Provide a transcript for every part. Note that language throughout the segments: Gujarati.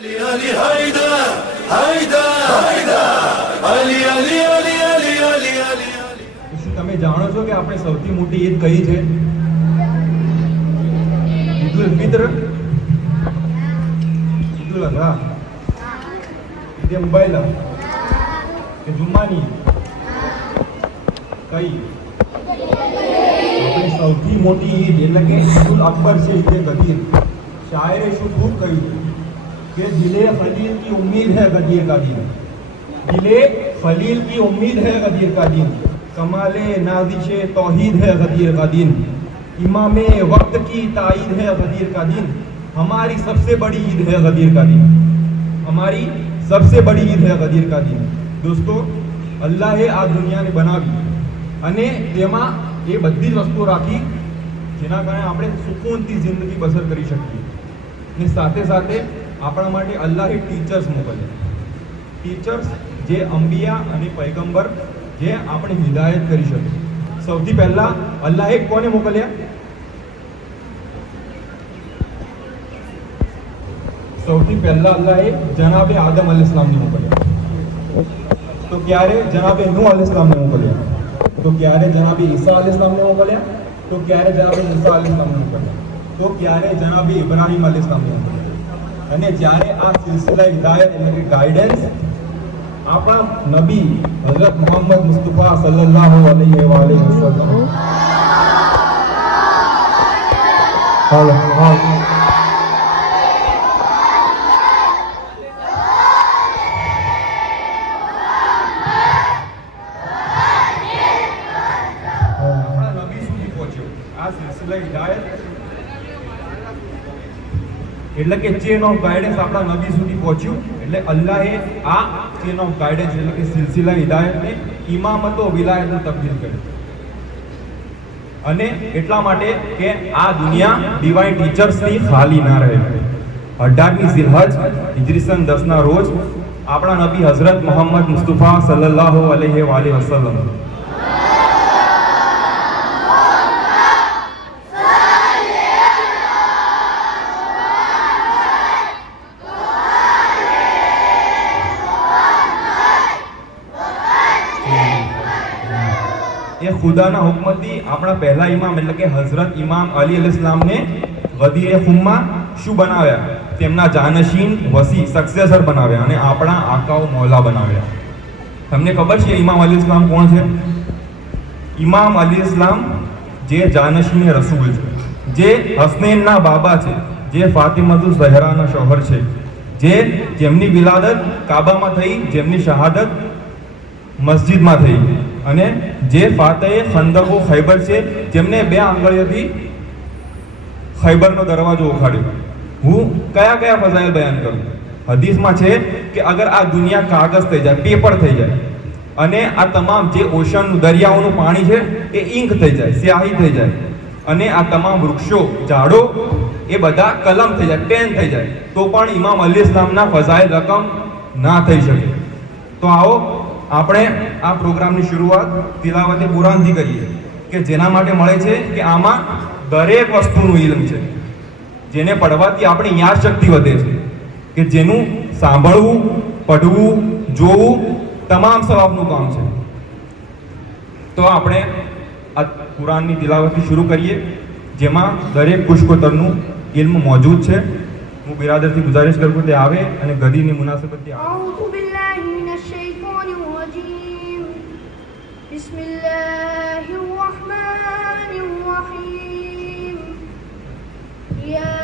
Ali Ali Haydar Haydar Haydar Ali Ali Ali Ali Ali Ali શું તમે જાણો છો કે આપણે સૌથી મોટી ઈદ કઈ છે? ઈદુલ ફિત્ર, ઈદુલ અઝહા, ઈદ મુબાઈલા કે જુમ્માની કઈ? આપણી સૌથી મોટી ઈદ એટલે કે ઈદુલ અકબર છે, ઈદ ગદીર. શાયરે શું ખૂબ કહ્યું कि दिले खलील की उम्मीद है गदीर का दिन, दिले खलील की उम्मीद है गदीर का दिन, कमाले नाजिशे तौहीद है गदीर का दिन, इमामे वक्त की ताईद है गदीर का दिन, हमारी सबसे बड़ी ईद है गदीर का दिन, हमारी सबसे बड़ी ईद है गदीर का दिन. दोस्तों, અલ્લાહે આ દુનિયાને બનાવી અને તેમાં એ બધી જ વસ્તુઓ રાખી જેના કારણે આપણે સુકૂનથી જિંદગી બસર કરી શકીએ. ને સાથે સાથે આપણા માટે અલ્લાહે ટીચર્સ મોકલ્યા, ટીચર્સ જે અંબિયા અને પૈગંબર જે આપણે હિદાયત કરી શકે. સૌથી પહેલા અલ્લાહે કોને મોકલ્યા? સૌથી પહેલા અલ્લાહે જનાબે આદમ અલૈહિસ્સલામને મોકલ્યા. તો ક્યારે જનાબે નૂહ અલૈહિસ્સલામને મોકલ્યા? તો ક્યારે જનાબે ઈસા અલૈહિસ્સલામને મોકલ્યા? તો ક્યારે જનાબે મૂસા અલૈહિસ્સલામને મોકલ્યા? તો ક્યારે જનાબે ઇબ્રાહીમ અલૈહિસ્સલામને મોકલ્યા? અને જ્યારે આ સિલસિલા હિદાયત એટલે કે ગાઈડન્સ આપણા નબી હઝરત મોહમ્મદ મુસ્તફા સલ્લલ્લાહુ અલૈહિ વસલ્લમ એટલે કે ચેન ઓફ ગાઈડન્સ આપણા નબી સુધી પહોંચ્યું. એટલે અલ્લાહે આ ચેન ઓફ ગાઈડન્સ એટલે કે સિલસિલા હિદાયતને ઇમામતો વિલાયતમાં તબદીલ કરી. અને એટલા માટે કે આ દુનિયા ડિવાઇન ટીચર્સથી ખાલી ના રહે. 18મી ઝિલહજ હિજરી સન 10 ના રોજ આપણા નબી હઝરત મોહમ્મદ મુસ્તફા સલ્લલ્લાહુ અલૈહિ વસલ્લમ એ ખુદાના હુકમથી આપણા પહેલા ઇમામ એટલે કે હઝરત ઇમામ અલી અલૈહિસ્સલામને ગદીર ખુમ્મા શું બનાવ્યા? તેમના જાનશીન વસી સક્સેસર બનાવ્યા અને આપણા આકાઓ મૌલા બનાવ્યા. તમને ખબર છે ઇમામ અલી ઇસ્લામ કોણ છે? ઇમામ અલી ઇસ્લામ જે જાનશીન રસૂલ છે, જે હસનૈનના બાબા છે, જે ફાતિમતુ ઝહરાના શોહર છે, જેમની વિલાદત કાબામાં થઈ, જેમની શહાદત મસ્જિદમાં થઈ, અને જે ફાતહે ખંદકો ખૈબર છે, જેમને 2 આંગળીઓથી ખૈબરનો દરવાજો ઉખાડ્યો. હું કયા કયા ફઝાઇલ બયાન કરું? હદીસમાં છે કે અગર આ દુનિયા કાગઝ થઈ જાય, પેપર થઈ જાય, અને આ તમામ જે ઓશનનું દરિયાઓનું પાણી છે એ ઇંક થઈ જાય, સ્યાહી થઈ જાય, અને આ તમામ વૃક્ષો ઝાડો એ બધા કલમ થઈ જાય, પેન થઈ જાય, તો પણ ઇમામ અલી ઇસ્લામના ફઝાઇલ રકમ ના થઈ શકે. તો આવો આપણે આ પ્રોગ્રામની શરૂઆત તિલાવતે કુરાનથી કરીએ કે જેના માટે મળે છે કે આમાં દરેક વસ્તુનું ઇલ્મ છે, જેને પડવાથી આપણી યાદ શક્તિ વધે છે, કે જેનું સાંભળવું, પઢવું, જોવું તમામ સવાબનું કામ છે. તો આપણે આ કુરાનની તિલાવતથી શરૂ કરીએ જેમાં દરેક ખુશકોતરનું ઇલ્મ મોજૂદ છે. હું બિરાદરથી ગુજારિશ કરું કે તે આવે અને ગદીની મુનાસબતથી આવે. بسم الله الرحمن الرحيم يا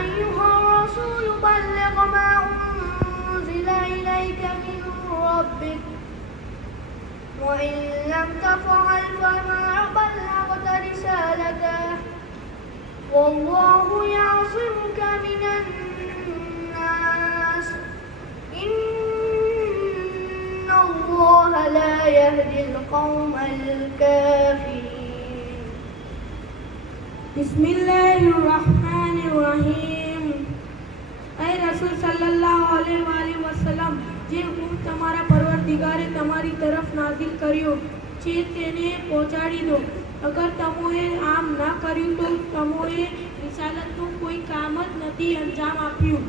أيها الرسول بلغ ما أنزل إليك من ربك وإن لم تفعل فما بلغت رسالته والله يعصمك من الناس الله لا يهدي القوم الكافرين بسم الله الرحمن الرحيم اے રસૂલ સલ્લલ્લાહુ અલૈહિ વસલ્લમ, જે હુકમ તમારા પરવરદિગારે તમારી તરફ નાઝિલ કર્યો છે તેને પહોંચાડી દો. અગર તમોએ આમ ના કર્યું તો તમોએ રિસાલતનું કોઈ કામ જ નથી અંજામ આપ્યું.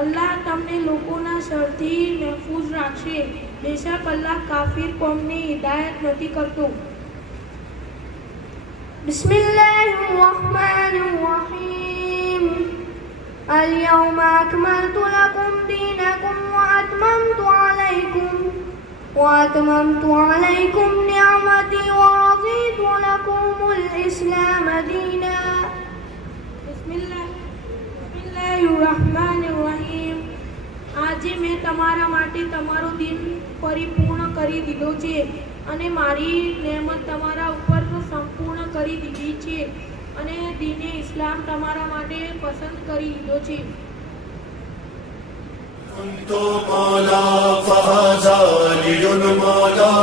અલ્લાહ તમને લોકોના શરથી મહેફૂઝ રાખશે. બેશક અલ્લાહ કાફિર કોમને હિદાયત નથી કરતો. بسم الله الرحمن الرحيم اليوم أكملت لكم دينكم وأتممت عليكم نعمتي ورضيت لكم الإسلام دينا. બિસ્મિલ્લાહિર્રહમાનિર્રહીમ. આજે મેં તમારા માટે તમારો દિન પરિપૂર્ણ કરી દીધો છે અને મારી નેમત તમારા ઉપર સંપૂર્ણ કરી દીધી છે અને દીને ઇસ્લામ તમારા માટે પસંદ કરી લીધો છે. كنت مولا فهذا علي مولا